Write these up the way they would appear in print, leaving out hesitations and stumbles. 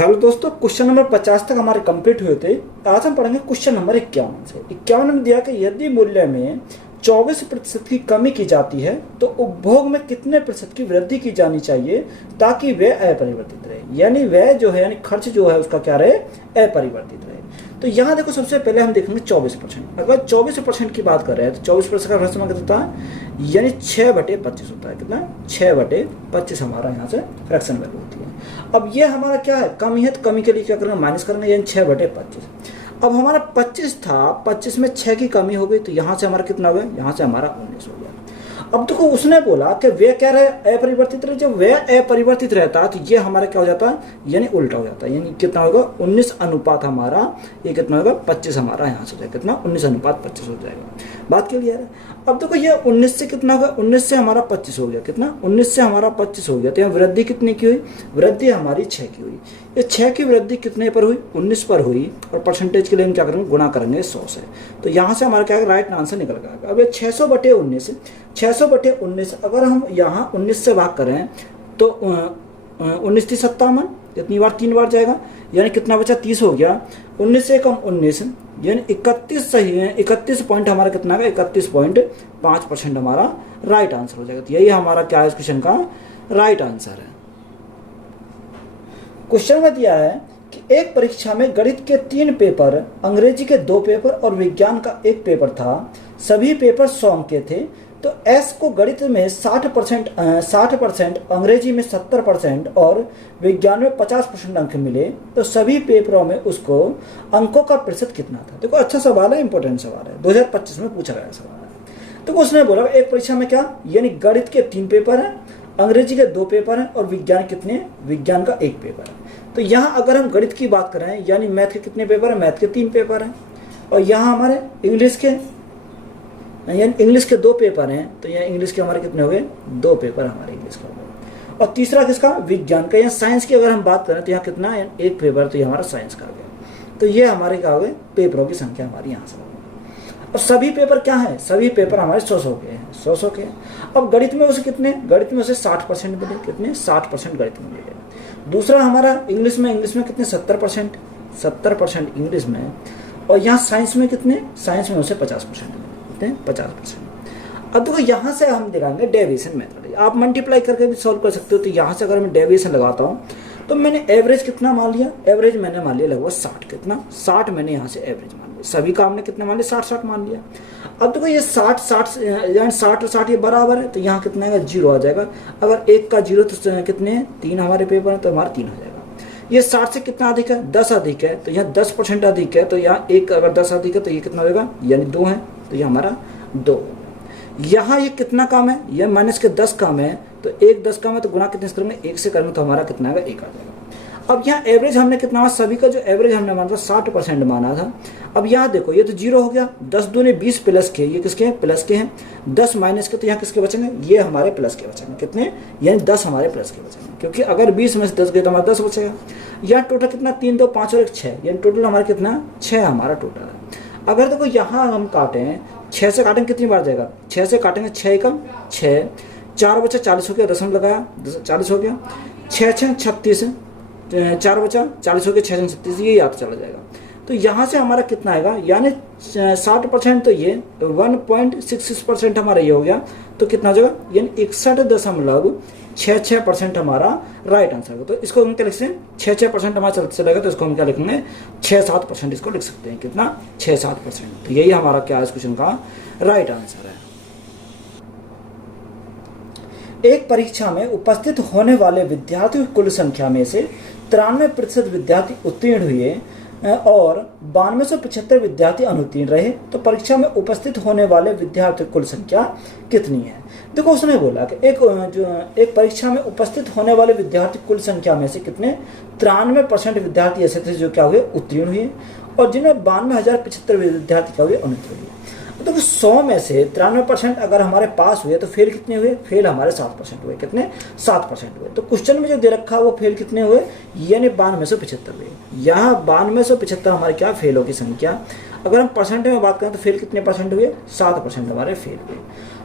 Hello दोस्तों, question number 50 तक हमारे कंप्लीट हुए थे। आज हम पढ़ेंगे क्वेश्चन नंबर 51 से। 51 में दिया कि यदि मूल्य में 24% की कमी की जाती है तो उपभोग में कितने प्रतिशत की वृद्धि की जानी चाहिए ताकि वह अपरिवर्तित रहे। यानी वह जो है, यानी खर्च जो है उसका क्या रहे, अपरिवर्तित रहे। तो यहाँ देखो, सबसे पहले हम देखेंगे 24%। अगर 24% की बात कर रहे हैं तो 24% का फ्रैक्शन कितना होता है, यानी 6/25 होता है। कितना, 6/25 हमारा यहाँ से फ्रैक्शन वैल्यू होती है। अब ये हमारा क्या है, कमी है, तो कमी के लिए क्या करेंगे, माइनस करेंगे, यानी 6/25। अब हमारा 25 था, 25 में 6 की कमी हो गई, तो यहाँ से हमारा कितना हो गया, यहाँ से हमारा 19 हो गया। अब देखो, उसने बोला कि वे क्या रहे, अपरिवर्तित रहे। जब वे अपरिवर्तित रहता है तो ये हमारा क्या हो जाता है, यानी उल्टा हो जाता है। यानी कितना होगा, 19 अनुपात हमारा, ये कितना होगा, 25 हमारा यहाँ से हो जाएगा। कितना, 19/25 हो जाएगा। बात क्लियर है। अब देखो, ये 19 से कितना होगा, 19 से हमारा 25 हो गया। कितना, 19 से हमारा 25 हो गया। तो यहाँ वृद्धि कितनी की हुई, वृद्धि हमारी 6 की हुई। ये 6 की वृद्धि कितने पर हुई, 19 पर हुई। और परसेंटेज के लिए हम क्या करेंगे, गुणा करेंगे 100 से। तो यहाँ से हमारा क्या है, राइट आंसर निकल गया। अब ये 600/19, 600/19 अगर हम यहाँ 19 से भाग करें तो 19 × 57, इतनी बार 3 बार जाएगा, यानी कितना बचा, 30 हो गया। 19 से कम 19, यानी 31 सही है। 31 पॉइंट हमारा कितना है, 31.5% हमारा राइट आंसर हो जाएगा। तो यही हमारा क्या है, इस क्वेश्चन का राइट आंसर है। क्वेश्चन में दिया है कि एक परीक्षा में गणित के 3 पेपर, अंग्रेजी के 2 पेपर और विज्ञान का 1 पेपर था। सभी पेपर 100 अंक के थे। तो एस को गणित में 60%, अंग्रेजी में 70% और विज्ञान में 50% अंक मिले। तो सभी पेपरों में उसको अंकों का प्रतिशत कितना था। देखो, अच्छा सवाल है, इंपॉर्टेंट सवाल है, 2025 में पूछा गया सवाल है। तो उसने बोला एक परीक्षा में क्या, यानी गणित के 3 पेपर हैं, अंग्रेजी के 2 पेपर हैं और विज्ञान कितने, विज्ञान का 1 पेपर है। तो यहाँ अगर हम गणित की बात करें, यानी मैथ के कितने पेपर हैं, मैथ के 3 पेपर हैं। और यहाँ हमारे इंग्लिश के, यानी इंग्लिश के 2 पेपर हैं। तो यहाँ इंग्लिश के हमारे कितने हो गए, 2 पेपर हमारे इंग्लिश का हो गए। और तीसरा किसका, विज्ञान का। यहाँ साइंस की अगर हम बात करें तो यहाँ कितना है, 1 पेपर, तो ये हमारा साइंस का हो गया। तो ये हमारे क्या हो गए, पेपरों की संख्या हमारी यहाँ से हो गई। और सभी पेपर क्या है, सभी पेपर हमारे 100 के हैं, 100 के। अब गणित में उसे कितने, गणित में उसे 60% मिले। कितने, 60% गणित में मिले। दूसरा हमारा इंग्लिश में कितने, 70% इंग्लिश में। और यहाँ साइंस में कितने, साइंस में उसे 50% मिले। 50%। अब देखो, यहाँ से हम दिखाएंगे डेविएशन मेथड। आप मल्टीप्लाई करके भी सॉल्व कर सकते हो। तो यहाँ से अगर मैं डेविएशन लगाता हूँ तो मैंने एवरेज कितना मान लिया, एवरेज मैंने मान लिया लगभग 60। कितना, 60 मैंने यहाँ से एवरेज मान लिया। सभी का हमने कितना मान लिया, 60 मान लिया। अब देखो, ये 60 यानी 60 और 60 ये बराबर है। तो यहाँ कितना है, 0 आ जाएगा। अगर 1 का 0 तो कितने हैं, 3 हमारे पेपर है, तो हमारा 3 हो जाएगा। ये 60 से कितना अधिक है, 10 अधिक है। तो यहाँ 10% अधिक है। तो यहाँ 1 अगर 10 अधिक है तो ये कितना होगा, यानी 2 है। तो ये हमारा 2। यहाँ ये कितना कम है, ये माइनस के 10 कम है। तो 1 10 कम है, तो गुणा कितने से करेंगे, 1 से करेंगे, तो हमारा कितना आएगा, 1 आ जाएगा। अब यहाँ एवरेज हमने कितना, सभी का जो एवरेज हमने माना था 60% माना था। अब यहाँ देखो, ये तो 0 हो गया। 10 दूने 20 प्लस के, ये किसके हैं, प्लस के हैं। 10 माइनस के, तो यहाँ किसके बचेंगे, ये हमारे प्लस के बचेंगे। कितने, यानी 10 हमारे प्लस के बचेंगे। क्योंकि अगर 20 में से 10 गए तो हमारा 10 बचेगा। यहाँ टोटल कितना, 3 2 5 और 1 6, यानी टोटल हमारा कितना, 6 हमारा टोटल है। अगर देखो यहाँ हम काटें, 6 से काटेंगे कितनी बार जाएगा, 6 से काटेंगे 6 कम 6, 4 बचा 40 हो गया, दशमलव लगाया 40 हो गया। 6 6 36, 4 बचा 40 हो गया, 6 36, ये याद चला जाएगा। तो यहाँ से हमारा कितना आएगा, यानी 60%, तो ये 1.66% हमारा ये हो गया। तो कितना हो जाएगा, यानी 61.66% हमारा राइट आंसर होगा। तो इसको हम क्या लिख सकते हैं, 6% हमारा चलेगा। तो इसको हम क्या लिखेंगे, 6-7% इसको लिख सकते हैं। कितना, 6-7%। तो यही हमारा क्या है, इस क्वेश्चन का राइट आंसर है। एक परीक्षा में उपस्थित होने वाले विद्यार्थियों की कुल संख्या में से 93% विद्यार्थी उत्तीर्ण हुए और 9275 विद्यार्थी अनुत्तीर्ण रहे। तो परीक्षा में उपस्थित होने वाले विद्यार्थियों की कुल संख्या कितनी है। देखो, उसने बोला कि एक परीक्षा में उपस्थित होने वाले विद्यार्थी कुल संख्या में से कितने, 93% विद्यार्थी ऐसे थे जो क्या हुए, उत्तीर्ण हुए। और जिनमें 92,075 विद्यार्थी क्या हुए, अनुत्तीर्ण हुए। तो 100 में से 93% अगर हमारे पास हुए तो फेल कितने हुए, फेल हमारे 7% हुए। कितने, 7% हुए। तो क्वेश्चन में जो दे रखा है वो फेल कितने हुए, यानी 9275 हुए। यहाँ 9275 हमारे क्या, फेलों की संख्या। अगर हम परसेंट में बात करें तो फेल कितने परसेंट हुए, 7% हमारे फेल हुए।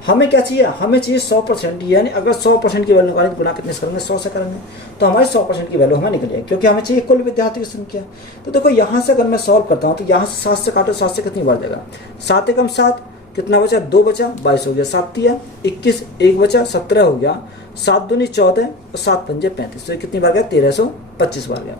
हमें क्या चाहिए, हमें चाहिए 100%, यानी अगर 100% की वैल्यू निकालें तो गुना कितने से करेंगे, 100 से करेंगे, तो हमारी 100% की वैल्यू हमें निकली है, क्योंकि हमें चाहिए कुल विद्यार्थी की संख्या। तो देखो यहाँ से अगर मैं सॉल्व करता हूँ तो यहाँ से 7 से काटो, 7 से कितनी बार जाएगा, 7 एकम 7, कितना बचा, 2 बचा, 22 हो गया, 7 तिया 21, 1 बचा, 17 हो गया, 7 दूनी 14 और 7 पंजे 35, तो कितनी बार गया, 1325 बार गया।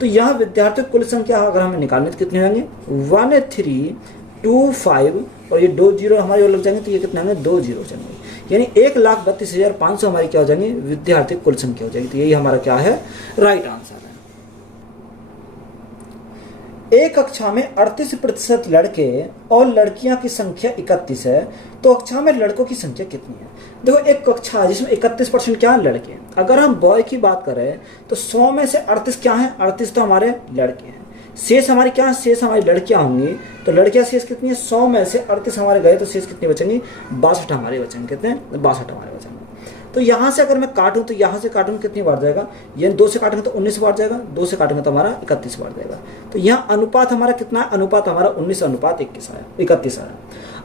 तो यह विद्यार्थियों की कुल संख्या अगर हमें निकालनी तो कितने होंगे, 1325, और ये 2 जीरो हमारे और लग जाएंगे, तो ये कितने होंगे, 2 जीरो जाएंगे, यानी 1,32,500 हमारी क्या हो जाएंगी, विद्यार्थी कुल संख्या हो जाएगी। तो यही हमारा क्या है, राइट आंसर है। एक कक्षा में 38% लड़के और लड़कियां की संख्या 31 है, तो कक्षा में लड़कों की संख्या कितनी है। देखो एक कक्षा है जिसमें 31% क्या है, लड़के हैं। अगर हम बॉय की बात करें तो 100 में से 38 क्या है, 38 तो हमारे लड़के हैं, शेष हमारी क्या है, शेष हमारी लड़कियां होंगी, तो लड़कियां शेष कितनी है, 100 में से 38 हमारे गए तो शेष कितनी बचेंगी, 62 हमारे बचेंगे, कितने, 62 हमारे बचेंगे। तो यहाँ से अगर मैं काटूं तो यहाँ से काटूंगा कितनी बार जाएगा, यानी 2 से काटेंगे तो 19 बार जाएगा, 2 से काटेंगे तो हमारा 31 बार जाएगा। तो यहाँ अनुपात हमारा कितना है, अनुपात हमारा 19:21 आया, 31 आया।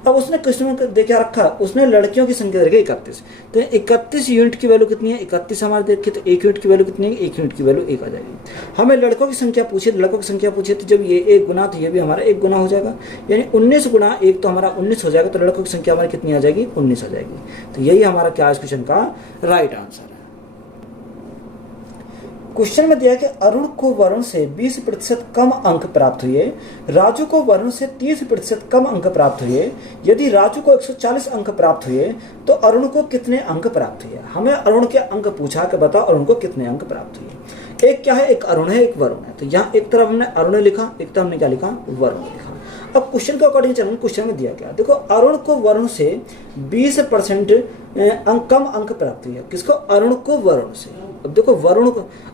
अब उसने क्वेश्चन में देखा रखा, उसने लड़कियों की संख्या देखी 31, तो 31 यूनिट की वैल्यू कितनी है, 31 हमारे देखिए, तो 1 यूनिट की वैल्यू कितनी है, 1 यूनिट की वैल्यू 1 आ जाएगी। हमें लड़कों की संख्या पूछी, लड़कों की संख्या पूछी, तो जब ये 1 गुना तो ये भी हमारा 1 गुना हो जाएगा, यानी 19 गुना 1 तो हमारा 19 हो जाएगा, तो लड़कों की संख्या हमारी कितनी आ जाएगी, 19 आ जाएगी। तो यही हमारा क्या इस क्वेश्चन का राइट आंसर है। क्वेश्चन में दिया कि अरुण को वरुण से 20% कम अंक प्राप्त हुए, राजू को वरुण से 30% कम अंक प्राप्त हुए। यदि राजू को 140 अंक प्राप्त हुए तो अरुण को कितने अंक प्राप्त हुए। हमें अरुण के अंक पूछा कि बताओ अरुण को कितने अंक प्राप्त हुए। एक क्या है, एक अरुण है, एक वरुण है। तो यहाँ एक तरफ हमने अरुण लिखा, एक तरफ हमने क्या लिखा, वरुण लिखा। अब क्वेश्चन के अकॉर्डिंग चलेंगे, क्वेश्चन में दिया गया, देखो अरुण को वरुण से 20% कम अंक प्राप्त हुए। किसको, अरुण को वरुण से। अब देखो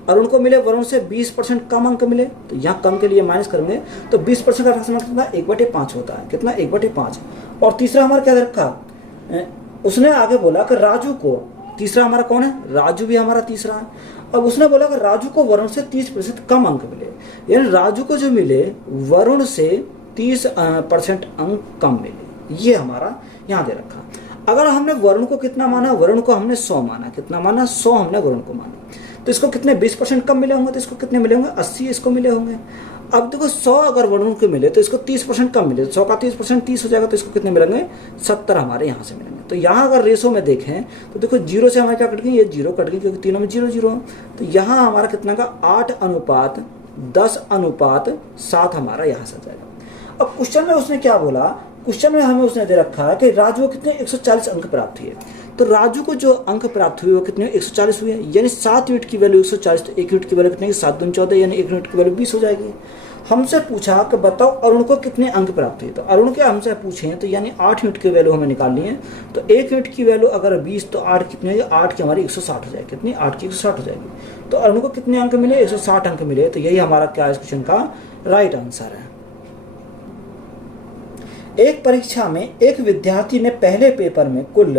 अरुण को मिले वरुण से 20% कम अंक मिले, तो यहाँ कम के लिए माइनस करेंगे तो 20% का फ्रैक्शन कितना, 1/5 होता है, कितना, 1/5। और तीसरा हमारा क्या रखा, उसने आगे बोला कि राजू को, तीसरा हमारा कौन है, राजू भी हमारा तीसरा है। अब उसने बोला कि राजू को वरुण से 30% कम अंक मिले, यानी राजू को जो मिले वरुण से 30% अंक कम मिले, ये हमारा यहाँ दे रखा। अगर हमने वरुण को कितना माना, वरुण को हमने 100 माना, कितना माना, 100 हमने वरुण को माना, तो इसको कितने 20% कम मिले होंगे, तो इसको कितने मिले होंगे, 80 इसको मिले होंगे। अब देखो 100 अगर वरुण को मिले तो इसको 30% कम मिले, 100 का 30% 30 हो जाएगा, तो इसको कितने मिलेंगे, 70 हमारे यहाँ से मिलेंगे। तो यहाँ अगर रेशो में देखें तो देखो 0 से हमारे क्या कट गई, ये 0 कट गई, क्योंकि तीनों में 0-0 है। तो यहाँ हमारा कितना का 8:10:7 हमारा यहाँ से जाएगा। अब क्वेश्चन में उसने क्या बोला, क्वेश्चन में हमें उसने दे रखा है कि राजू को कितने 140 अंक प्राप्त हुए। तो राजू को जो अंक प्राप्त हुए वो कितने, 140 हुए, यानी 7 यूनिट की वैल्यू 140, तो 1 यूनिट की वैल्यू कितनी, 7 दूनी 14, यानी 1 यूनिट की वैल्यू 20 हो जाएगी। हमसे पूछा कि बताओ अरुण को कितने अंक प्राप्त हुए। तो अरुण के हमसे पूछे हैं, तो यानी 8 यूनिट की वैल्यू हमें निकालनी है। तो 1 यूनिट की वैल्यू अगर 20 तो 8 कितनी है, 8 की हमारी 160 हो जाएगी, कितनी, 8 की 160 हो जाएगी। तो अरुण को कितने अंक मिले, 160 अंक मिले। तो यही हमारा क्या इस क्वेश्चन का राइट आंसर है। एक परीक्षा में एक विद्यार्थी ने पहले पेपर में कुल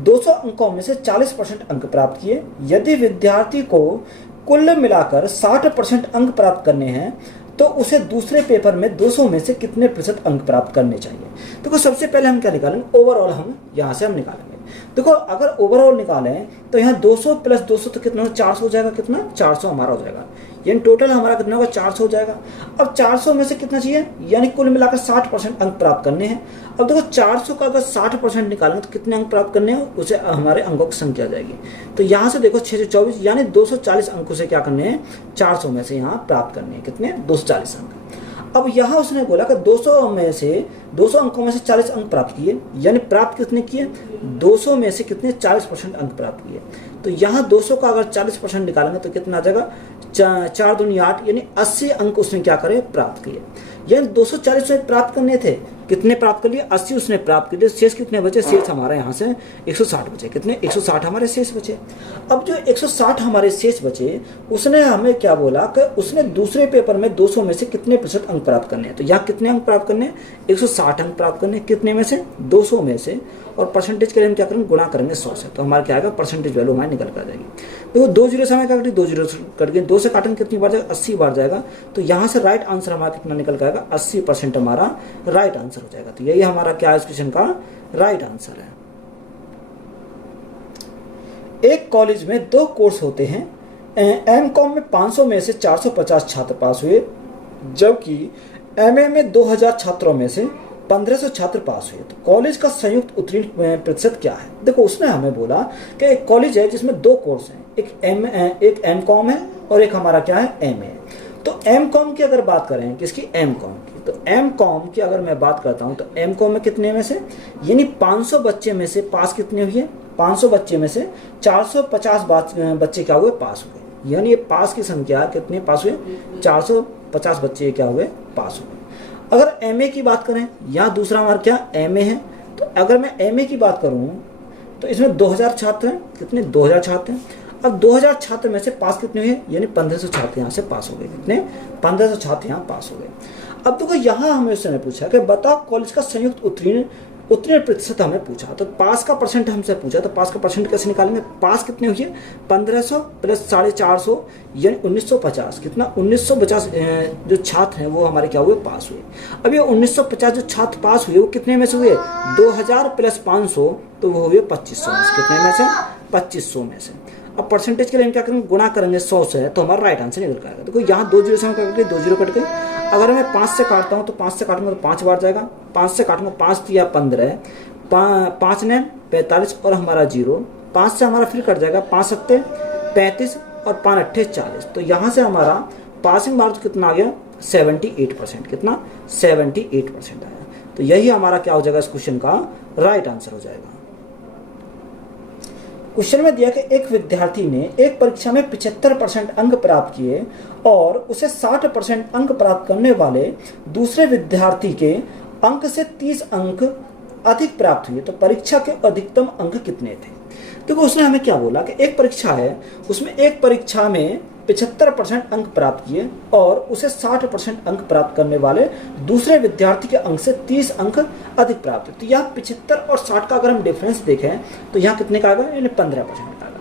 200 अंकों में से 40% अंक प्राप्त किए। यदि विद्यार्थी को कुल मिलाकर 60% अंक प्राप्त करने हैं तो उसे दूसरे पेपर में 200 में से कितने प्रतिशत अंक प्राप्त करने चाहिए। देखो सबसे पहले हम क्या निकालेंगे, ओवरऑल हम यहाँ से हम निकालेंगे। देखो अगर ओवरऑल निकालें तो यहाँ 200 प्लस 200 तो कितना, 400 हो जाएगा, कितना, 400 हमारा हो जाएगा, यानी टोटल हमारा कितना होगा, 400 हो जाएगा। अब 400 में से कितना चाहिए, यानी कुल मिलाकर 60% अंक प्राप्त करने हैं। अब देखो 400 का अगर 60% निकालेंगे तो कितने अंक प्राप्त करने हैं, उसे हमारे अंकों की संख्या आ जाएगी। तो यहाँ से देखो 6 से 24, यानी 240 अंकों से क्या करने हैं, 400 में से यहाँ प्राप्त करने हैं, कितने, 240 अंक। अब यहाँ उसने बोला कि 200 अंकों में से 40 अंक प्राप्त किए, यानी प्राप्त कितने किए, 200 में से कितने, 40% अंक प्राप्त किए। तो यहाँ 200 का अगर 40% निकालेंगे तो कितना आ जाएगा, 4 दूनी 8, यानी 80 अंक उसने क्या करे, प्राप्त किए। यानी 240 प्राप्त करने थे, कितने प्राप्त कर लिए, 80 उसने प्राप्त कर लिए। शेष कितने बचे, शेष हमारे यहाँ से 160 बचे, कितने, 160 हमारे शेष बचे। अब जो 160 हमारे शेष बचे उसने हमें क्या बोला कि उसने दूसरे पेपर में 200 में से कितने प्रतिशत अंक प्राप्त करने हैं। तो यहाँ कितने अंक प्राप्त करने हैं, 160 अंक प्राप्त करने, कितने में से, 200 में से। और परसेंटेज के लिए हम क्या करेंगे, गुणा करेंगे 100 से, तो हमारा क्या आएगा, परसेंटेज वैल्यू हमारी निकल कर जाएगी। देखो 2 जीरो से हमें क्या करेंगे, 2 जीरो कट गए, 2 से काटेंगे कितनी बार जाएगा, 80 बार जाएगा। तो यहाँ से राइट आंसर हमारा कितना निकल कर आएगा, 80% हमारा राइट आंसर हो जाएगा। तो यही हमारा क्या है इस क्वेश्चन का राइट आंसर है। एक कॉलेज में 2 कोर्स होते हैं। एमकॉम में 500 में से 450 छात्र पास हुए, जबकि एमए में 2000 छात्रों में से 1500 छात्र पास हुए। तो कॉलेज का संयुक्त उत्तीर्ण प्रतिशत क्या है? देखो, उसने हमें बोला कि एक कॉलेज है जिसमें 2 कोर्स हैं, एक एमकॉम है और एक हमारा क्या है, एमए। तो एमकॉम की अगर बात करें, किसकी? एमकॉम की। तो एमकॉम की अगर मैं बात करता हूं तो एमकॉम में कितने में से, यानी 500 बच्चे में से पास कितने हुए? 500 बच्चे में से 450 बच्चे क्या हुए? पास हुए। यानी ये पास की संख्या कितने पास हुए? 450 बच्चे क्या हुए? पास हुए। अगर एमए की बात करें, यहाँ दूसरा हमारा क्या एमए है, तो अगर मैं एमए की बात करूँ तो इसमें 2000 छात्र हैं। कितने? 2000 छात्र हैं। अब 2000 छात्र में से पास कितने हुए? यानी 1500 छात्र यहाँ से पास हो गए। कितने? 1500 छात्र यहाँ पास हो गए। अब देखो, यहाँ हमें उसने पूछा कि बताओ कॉलेज का संयुक्त उत्तीर्ण प्रतिशत हमें पूछा, तो पास का परसेंट हमसे पूछा, तो पास का परसेंट कैसे निकालेंगे? पास कितने हुए? 1500 प्लस 450 यानी 1950। कितना? 1950 जो छात्र हैं वो हमारे क्या हुए? पास हुए। अब ये 1950 जो छात्र पास हुए वो कितने में से हुए? 2000 प्लस 500, तो वो हुए 2500 में से। कितने में से? 2500 में से। अब परसेंटेज के लिए हम क्या करेंगे? गुणा करेंगे 100 से, तो हमारा राइट आंसर निकल जाएगा। देखो, यहाँ 2 जीरो से कट गए, 2 जीरो कट गए। अगर मैं 5 से काटता हूँ तो 5 से काटूंगा तो 5 बार जाएगा। 5 से काटूंगा, 5 दिया 15, 5 ने 45 और हमारा 0। 5 से हमारा फिर कट जाएगा, 5 सत्ते 35 और 5 अट्ठे 40। तो यहाँ से हमारा पासिंग मार्क्स कितना आ गया? 78%। कितना? 78% आया। तो यही हमारा क्या हो जाएगा? इस क्वेश्चन का राइट आंसर हो जाएगा। क्वेश्चन में दिया कि एक विद्यार्थी ने एक परीक्षा में 75% अंक प्राप्त किए और उसे 60% अंक प्राप्त करने वाले दूसरे विद्यार्थी के अंक से 30 अंक अधिक प्राप्त हुए, तो परीक्षा के अधिकतम अंक कितने थे? देखो, उसने हमें क्या बोला कि एक परीक्षा है, उसमें एक परीक्षा में 75% अंक प्राप्त किए और उसे 60% अंक प्राप्त करने वाले दूसरे विद्यार्थी के अंक से 30 अंक अधिक प्राप्त हुए। तो यहाँ 75 और 60 का अगर हम डिफरेंस देखें तो यहाँ कितने का आएगा? यानी 15% का आएगा।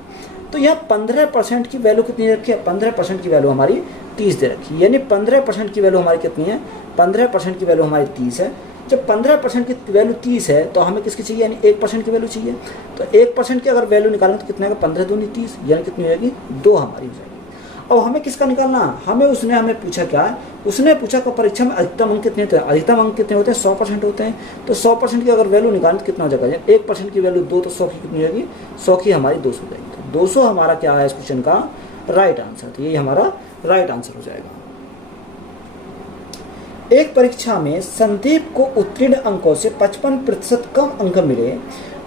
तो यहाँ 15% की वैल्यू कितनी रखी है? 15% की वैल्यू हमारी 30 दे रखी है। यानी 15% की वैल्यू हमारी कितनी है? 15% की वैल्यू हमारी 30 है। जब 15% की वैल्यू 30 है तो हमें किसकी चाहिए? यानी 1% की वैल्यू चाहिए। तो 1% की अगर वैल्यू निकालें तो कितना आएगा? 15 दूनी 30, यानी कितनी हो जाएगी? 2 हमारी हो जाएगी। अब हमें किसका निकालना? उसने हमें पूछा क्या है? उसने पूछा कि परीक्षा में अधिकतम अंक कितने होते हैं? अधिकतम अंक कितने होते हैं? 100% होते हैं। तो 100% की अगर वैल्यू निकालें तो कितना हो जाएगा? 1% की वैल्यू 2, तो 100 की कितनी हो जाएगी? 100 की हमारी 200 हो जाएगी। तो 200 हमारा क्या है इस क्वेश्चन का राइट आंसर। तो यही हमारा राइट आंसर हो जाएगा। एक परीक्षा में संदीप को उत्तीर्ण अंकों से 55% कम अंक मिले,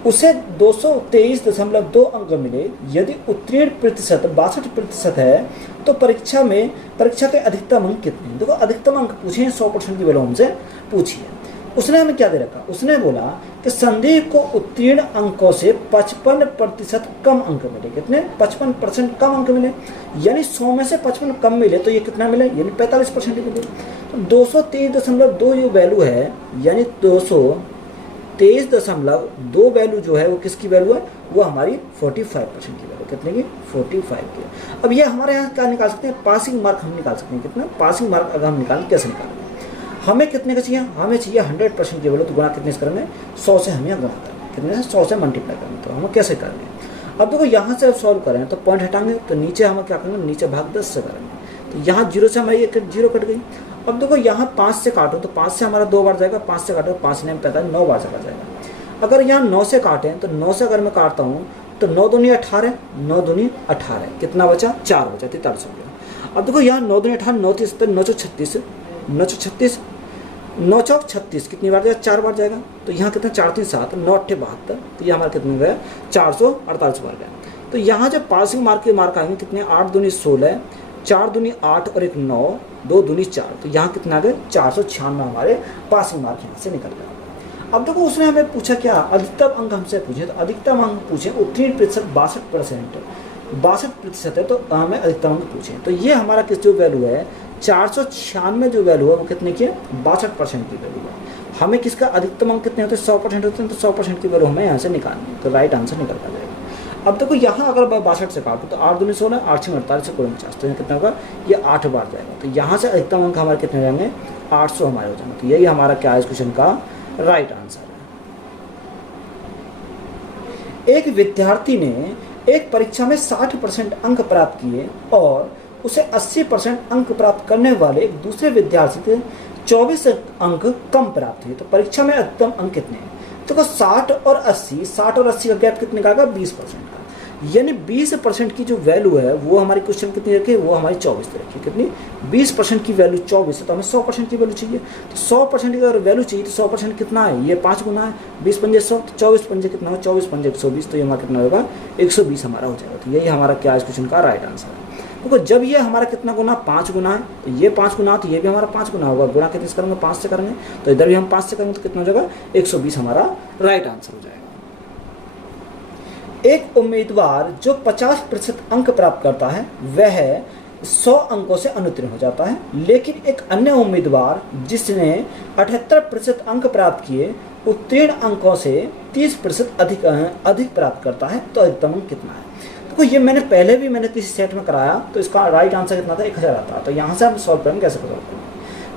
उसे 223.2 अंक मिले। यदि उत्तीर्ण प्रतिशत 62% है तो परीक्षा के अधिकतम अंक कितने? देखो, अधिकतम अंक पूछे 100% की वैल्यू हमसे पूछी है। उसने हमें क्या दे रखा? उसने बोला कि संदीप को उत्तीर्ण अंकों से 55% कम अंक मिले। कितने? 55% कम अंक मिले, यानी 100 में से 55 कम मिले, तो ये कितना मिले? यानी 45% मिले। 223.2 जो वैल्यू है, यानी 223.2 वैल्यू जो है वो किसकी वैल्यू है? वो हमारी 45% की वैल्यू। कितने की? 45 की। अब ये हमारे यहाँ क्या निकाल सकते हैं? पासिंग मार्क हम निकाल सकते हैं। कितना? पासिंग मार्क अगर हम निकालें, कैसे निकालेंगे? हमें कितने का चाहिए? हमें चाहिए 100% की वैल्यू। तो गुणा कितने से करेंगे? 100 से हमें गुणा करेंगे। कितने से? 100 से मल्टीप्लाई करेंगे। तो हम कैसे करेंगे? अब देखो, यहाँ से सॉल्व करें तो पॉइंट हटाएंगे, तो नीचे हम क्या करेंगे? नीचे भाग 10 से करेंगे। तो यहाँ 0 से हमारी एक 0 कट गई। अब देखो, यहाँ 5 से काटो तो 5 से हमारा 2 बार जाएगा। 5 से काटो 5 ने 45, 9 बार चला जाएगा। अगर यहाँ 9 से काटें तो 9 से अगर मैं काटता हूँ तो 9 दूनी 18, 9 दूनी 18, कितना बचा? 4 बचा, 43 हो गया। अब देखो, यहाँ 9 दूनी 18, 9 30, 9 36, 9 36, 9 चौक 36, कितनी बार जाएगा? 4 बार जाएगा। तो यहाँ कितना? 4 3 7, 9 8 72, तो ये हमारा कितने गया? 448 बार गया। तो यहाँ जब पासिंग मार्क के मार्क आएंगे कितने? 8 दूनी 16, 4 दूनी 8 और 1 9, 2 दूनी 4, तो यहाँ कितना आ गए? 496 हमारे पासिंग मार्क यहाँ से निकल गया। अब देखो, उसने हमें पूछा क्या? अधिकतम अंक हमसे पूछे। तो अधिकतम अंक पूछे उत्तीर्ण प्रतिशत 62% है, तो हमें अधिकतम अंक पूछे। तो ये हमारा किस जो वैल्यू है? 496 जो वैल्यू है वो कितने की? 62% की वैल्यू है। हमें किसका अधिकतम अंक कितने होते हैं? 100% होते हैं। तो 100% की वैल्यू हमें यहाँ से निकालनी है। तो राइट आंसर निकल जाएगा। अब देखो, यहाँ अगर 62 से काटो तो 8 दूनी 16, 8 6 48 से 49, तो कितना होगा? ये 8 बार जाएगा। तो यहाँ से अधिकतम अंक हमारे कितने हो जाएंगे? 800 हमारे हो जाएंगे। तो यही हमारा क्या है इस क्वेश्चन का राइट आंसर है। एक विद्यार्थी ने एक परीक्षा में 60% अंक प्राप्त किए और उसे 80% अंक प्राप्त करने वाले एक दूसरे विद्यार्थी से 24 अंक कम प्राप्त हुए, तो परीक्षा में अधिकतम अंक कितने हैं? देखो 60 और 80 का गैप कितने का आएगा? 20% का, यानी 20% की जो वैल्यू है वो हमारी क्वेश्चन कितनी रखी है? वो हमारी 24 रखी है। कितनी? 20% की वैल्यू 24 है, तो हमें 100% की वैल्यू चाहिए। तो 100% की अगर वैल्यू चाहिए तो 100% कितना है? ये 5 गुना है, 20 पंजे 100, तो 24 पंजे कितना हो? 24 पंजे 120, तो ये हमारा कितना होगा? 120 हमारा हो जाएगा। तो यही हमारा क्या इस क्वेश्चन का राइट आंसर है। देखो जब ये हमारा कितना गुना? 5 गुना है, तो ये 5 गुना, तो ये भी हमारा 5 गुना होगा। गुना कितने से करेंगे? 5 से करेंगे, तो इधर भी हम 5 से करेंगे, तो कितना हो जाएगा? 120 हमारा राइट आंसर हो जाएगा। एक उम्मीदवार जो 50% अंक प्राप्त करता है वह 100 अंकों से अनुत्तीर्ण हो जाता है, लेकिन एक अन्य उम्मीदवार जिसने 78% अंक प्राप्त किए उत्तीर्ण अंकों से 30% अधिक प्राप्त करता है, तो अधिकतम अंक कितना है? देखो ये मैंने पहले भी किसी सेट में कराया, तो इसका राइट आंसर कितना था? 1000 आता। तो यहाँ से हम सॉल्व करेंगे, कैसे सॉल्व करेंगे?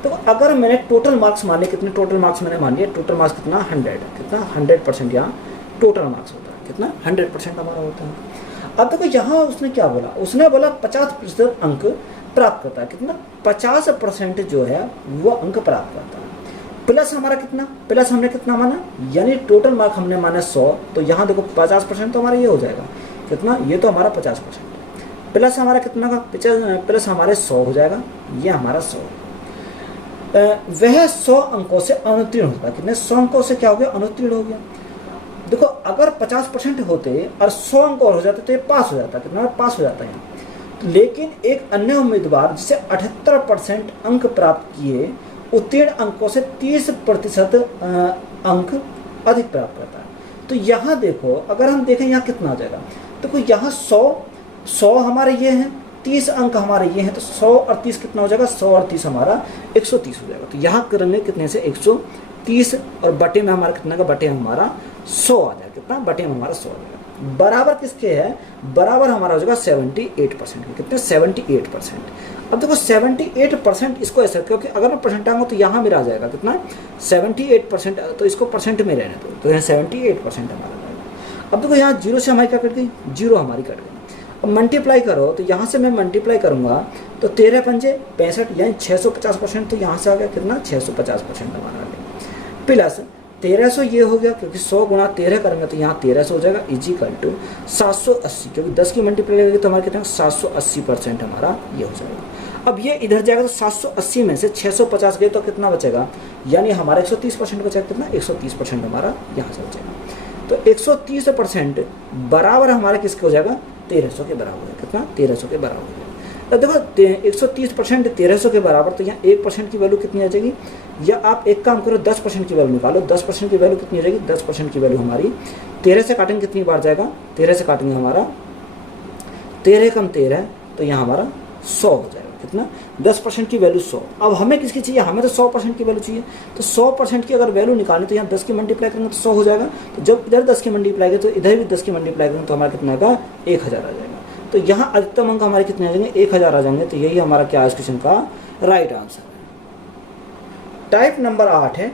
तो अगर मैंने टोटल मार्क्स मान लिए, कितने टोटल मार्क्स मैंने मान लिए? टोटल मार्क्स कितना? 100, कितना? 100% यहाँ टोटल मार्क्स होता है, कितना? 100% हमारा होता है। अब देखो यहाँ उसने क्या बोला? उसने बोला 50% अंक प्राप्त करता है, कितना? 50% जो है वो अंक प्राप्त करता है, प्लस हमारा कितना? प्लस हमने कितना माना? यानी टोटल मार्क हमने माना 100, तो यहाँ देखो 50% तो हमारा ये हो जाएगा, कितना? ये तो हमारा 50%, प्लस हमारा कितना का? प्लस हमारे 100 हो जाएगा, ये हमारा 100। वह 100 अंकों से अनुत्तीर्ण होता है, कितने? 100 अंकों से क्या हो गया? अनुत्तीर्ण हो गया। देखो अगर 50% होते और 100 अंक और हो जाते तो ये पास हो जाता, कितना? पास हो जाता है। लेकिन एक अन्य उम्मीदवार जिसे 78% अंक प्राप्त किए उत्तीर्ण अंकों से 30% अंक अधिक प्राप्त करता है। तो यहाँ देखो, अगर हम देखें यहाँ कितना आ जाएगा? देखो यहाँ 100 हमारे ये हैं, 30 अंक हमारे ये हैं, तो 100 और 30 कितना हो जाएगा? 100 और 30 हमारा 130 हो जाएगा। तो यहाँ करेंगे कितने से? 130, और बटे में हमारा कितना का? बटे में हमारा 100 आ जाएगा, कितना? बटे में हमारा 100 आ जाएगा। बराबर किसके है? बराबर हमारा हो जाएगा 78% के, कितने? 78%। अब देखो 78% इसको ऐसा, क्योंकि अगर मैं परसेंट आऊँगा तो यहाँ मेरा आ जाएगा कितना? 78%, तो इसको परसेंट में रहने दो, तो यहाँ 78% हमारा जाएगा। अब देखो यहाँ 0 से हमारी क्या कट गई? 0 हमारी कट गई। अब मल्टीप्लाई करो, तो यहाँ से मैं मल्टीप्लाई करूँगा तो 13 पंजे 65, यानी 650%, तो यहाँ से आ गया कितना? 650% हमारा आ गया। प्लस 1300 ये हो गया, क्योंकि 100 गुणा 13 करेंगे तो यहाँ 1300 हो जाएगा, इजिकल टू 780, क्योंकि 10 की मल्टीप्लाई करेंगे तो हमारा कितना? 780% हमारा ये हो जाएगा। अब ये इधर जाएगा तो 780 में से 650 गए तो कितना बचेगा? यानी हमारा 130% बचेगा, कितना? 130% हमारा यहाँ से बचेगा। तो 130% बराबर हमारा किसके हो जाएगा? 1300 के बराबर है, कितना? 1300 के बराबर है। अब देखो 130% 1300 के बराबर, तो यहाँ 1% की वैल्यू कितनी आ जाएगी? या आप एक काम करो, 10% की वैल्यू निकालो। 10% की वैल्यू कितनी आ जाएगी? 10% की वैल्यू हमारी 13 से काटेंगे कितनी बार जाएगा? 13 से काटेंगे हमारा 13 कम 13, तो यहाँ हमारा 100 हो जाएगा, कितना? 10% की वैल्यू 100। अब हमें किसकी चाहिए? हमें तो 100% की वैल्यू चाहिए। तो 100% की अगर वैल्यू निकालें तो यहाँ 10 की मल्टीप्लाई करेंगे तो 100 हो जाएगा। तो जब इधर 10 की मल्टीप्लाई करें तो इधर भी 10 की मल्टीप्लाई करेंगे तो हमारा कितना आएगा? 1000 आ जाएगा। तो यहाँ अधिकतम अंक हमारे कितने आ जाएंगे? 1000 आ जाएंगे। तो यही हमारा क्या इस क्वेश्चन का राइट आंसर है। टाइप नंबर 8 है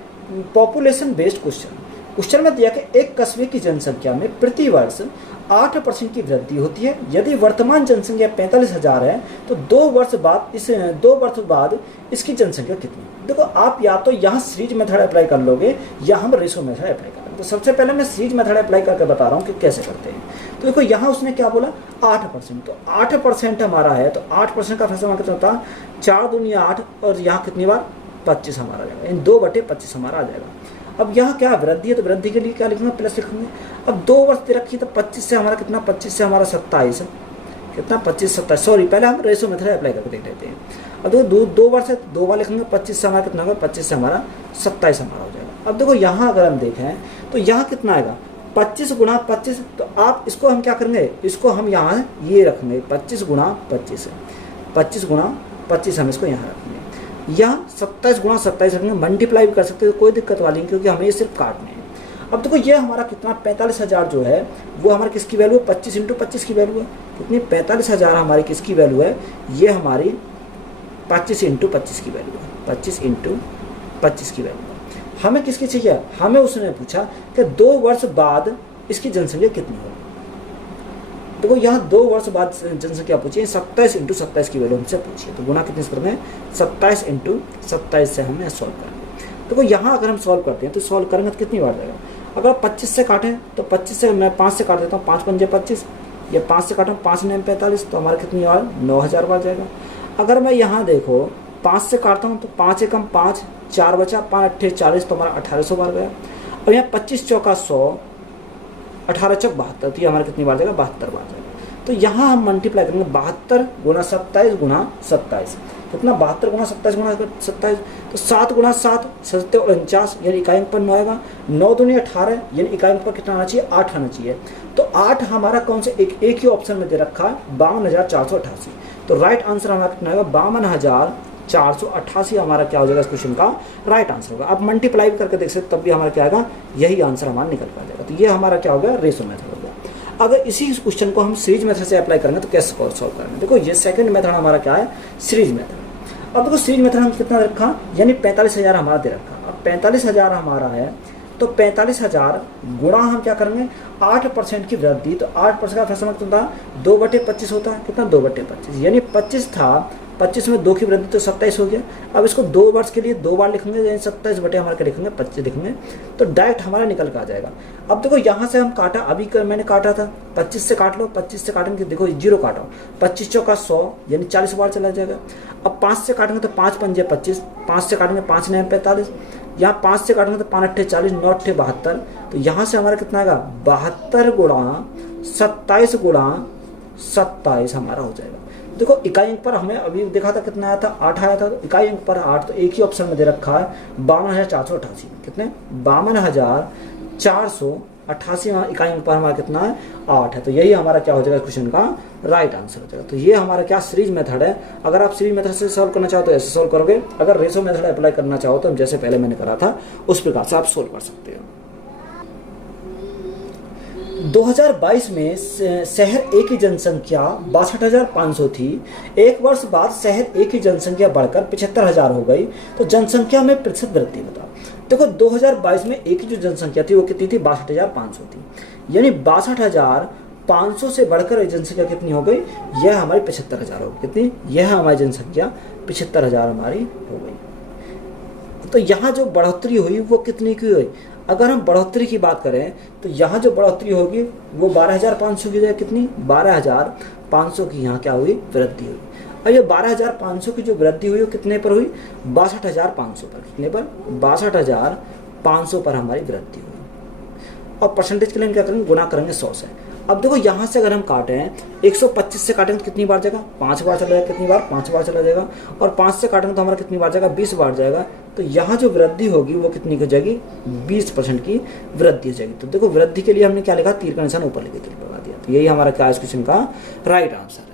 पॉपुलेशन बेस्ड क्वेश्चन। क्वेश्चन में दिया कि एक कस्बे की जनसंख्या में प्रति वर्ष 8% की वृद्धि होती है। यदि वर्तमान जनसंख्या 45,000 है तो 2 वर्ष बाद इसकी जनसंख्या कितनी? देखो आप या तो यहाँ सीरीज मेथड अप्लाई कर लोगे या हम रेशो मेथड अप्लाई कर लोगे। तो सबसे पहले मैं सीरीज मेथड अप्लाई करके बता रहा हूँ कि कैसे करते हैं। तो देखो यहाँ उसने क्या बोला? 8%। तो 8% हमारा है, तो 8% का फैसला कितना होता है? 4 दूनी 8, और यहाँ कितनी बार? 25 हमारा आ जाएगा, इन 2/25 हमारा आ जाएगा। अब यहाँ क्या वृद्धि है, तो वृद्धि के लिए क्या लिखेंगे? प्लस लिखेंगे। अब 2 वर्ष दे रखी, तो 25 से हमारा कितना? 25 से हमारा 27, कितना? 25 27, सॉरी पहले हम रेशो मेथड अप्लाई करके देख लेते हैं। अब देखो 2 वर्ष है, 2 बार लिखेंगे, 25 से हमारा कितना होगा? 25 से हमारा 27 हमारा हो जाएगा। अब देखो यहाँ अगर हम देखें तो यहाँ कितना आएगा? 25 गुणा 25, तो आप इसको हम क्या करेंगे? इसको हम यहाँ ये रखेंगे 25 गुणा 25, 25 गुणा 25 हम इसको यहाँ रखेंगे। यहाँ 27 गुणा 27 रखेंगे, मल्टीप्लाई भी कर सकते हैं, कोई दिक्कत वाली नहीं, क्योंकि हमें ये सिर्फ काटने हैं। अब देखो ये हमारा कितना? 45,000 जो है वो हमारी किसकी वैल्यू है? 25 × 25 की वैल्यू है। कितनी? 45,000 हमारी किसकी वैल्यू है? ये हमारी 25 × 25 की वैल्यू है, 25 × 25 की वैल्यू है। हमें किसकी चाहिए? हमें उसने पूछा कि 2 वर्ष बाद इसकी जनसंख्या कितनी होगी। देखो यहाँ 2 वर्ष बाद जनसंख्या पूछी है, 27 × 27 की वैल्यू हमसे पूछी है, तो गुना कितने से करेंगे 27 × 27 से हमें सॉल्व करेंगे। देखो यहाँ अगर हम सॉल्व करते हैं तो सॉल्व करेंगे तो कितनी बार जाएगा, अगर 25 से काटें तो 25 से मैं 5 से काट देता हूँ, 5 पंजे 25, ये 5 से काटूँ 5 9 45, तो हमारा कितनी बार 9000 बार जाएगा। अगर मैं यहाँ देखो 5 से काटता हूँ तो 5 एकम 5, 4 बचा, 5 अट्ठे 40, तो हमारा 1800 बार गया। और यहाँ 25 चौका 100, 18 चौक 72, तो ये हमारा कितनी बार जाएगा 72 बार जाएगा। तो यहाँ हम मल्टीप्लाई करेंगे 72 × 27 × 27, कितना 72 × 27 × 27, तो 7 × 7 7 और 49, यानी इकाई अंक पर 9 आएगा। 9 दूनी 18, यानी इकाई अंक पर कितना आना चाहिए 8 आना चाहिए। तो 8 हमारा कौन से एक ही ऑप्शन में दे रखा है 52488, तो राइट आंसर हमारा कितना आएगा 52488 हमारा क्या हो जाएगा इस क्वेश्चन का राइट आंसर होगा। आप मल्टीप्लाई भी करके देख सकते तब भी हमारा क्या आएगा, यही आंसर हमारा निकल कर जाएगा। तो ये हमारा क्या हो गया रेशो मेथड हो गया। अगर इसी क्वेश्चन को हम सीरीज मेथड से अप्लाई करेंगे तो कैसे सॉल्व करेंगे, देखो ये सेकंड मेथड हमारा क्या है सीरीज मेथड। अब देखो सीरीज मेथड हम कितना दे रखा, यानी 45000 हमारा दे रखा। अब 45000 हमारा है तो 45000 गुणा हम क्या करेंगे 8% की वृद्धि, तो 8% का फैसला कितना था 2/25 होता है, कितना 2/25, यानी 25 था, 25 में 2 की वृद्धि तो 27 हो गया। अब इसको 2 वर्ष के लिए 2 बार लिखेंगे, यानी 27 बटे हमारे क्या लिखेंगे 25 लिखेंगे, तो डायरेक्ट हमारा निकल कर आ जाएगा। अब देखो यहाँ से हम काटा, अभी मैंने काटा था 25 से काट लो, 25 से काटेंगे देखो 0 काटा, 25 चौका 100, यानी 40 बार चला जाएगा। अब 5 से काटेंगे तो 5 पंजे 25, 5 से काटेंगे 5 9 45, यहाँ 5 से काटेंगे तो 5 अट्ठे 40, 9 अट्ठे 72, तो यहाँ से हमारा कितना आएगा 72 × 27 × 27 हमारा हो जाएगा। देखो इकाई अंक पर हमें अभी देखा था कितना आया था 8 आया था, तो इकाई अंक पर 8, तो एक ही ऑप्शन में दे रखा है 52488, कितने 52488 इकाई अंक पर हमारा कितना है 8 है। तो यही हमारा क्या हो जाएगा क्वेश्चन का राइट आंसर हो जाएगा। तो ये हमारा क्या सीरीज मेथड है। अगर आप सीरीज मेथड से सॉल्व करना चाहो तो ऐसे सॉल्व करोगे, अगर रेशो मेथड अप्लाई करना चाहो तो जैसे पहले मैंने करा था उस प्रकार से आप सॉल्व कर सकते हो। 2022 में शहर ए की जनसंख्या 62,500 थी। एक वर्ष बाद शहर ए की जनसंख्या बढ़कर 75,000 हो गई, तो जनसंख्या में प्रतिशत वृद्धि बता। देखो 2022 में ए की जो जनसंख्या थी वो कितनी थी 62,500 थी, यानी 62,500 से बढ़कर जनसंख्या कितनी हो गई, यह हमारी 75,000 हो गई। कितनी, यह हमारी जनसंख्या 75,000 हमारी हो गई। तो यहाँ जो बढ़ोतरी हुई वो कितनी की हुई, अगर हम बढ़ोतरी की बात करें तो यहाँ जो बढ़ोतरी होगी वो 12,500 की जगह कितनी 12,500 की यहाँ क्या हुई वृद्धि हुई। अब ये 12,500 की जो वृद्धि हुई वो कितने पर हुई 62,500 पर, कितने पर 62,500 पर हमारी वृद्धि हुई। और परसेंटेज के लिए हम क्या करेंगे गुना करेंगे 100 से। अब देखो यहाँ से अगर हम काटें 125 से काटेंगे तो कितनी बार जाएगा 5 बार चला जाएगा, कितनी बार 5 बार चला जाएगा। और 5 से काटेंगे तो हमारा कितनी बार जाएगा 20 बार जाएगा। तो यहाँ जो वृद्धि होगी वो कितनी हो जाएगी 20% की वृद्धि हो जाएगी। तो देखो वृद्धि के लिए हमने क्या लिखा तीर का निशान ऊपर लेके तीर लगा दिया। तो यही हमारा क्या इस क्वेश्चन का राइट आंसर है।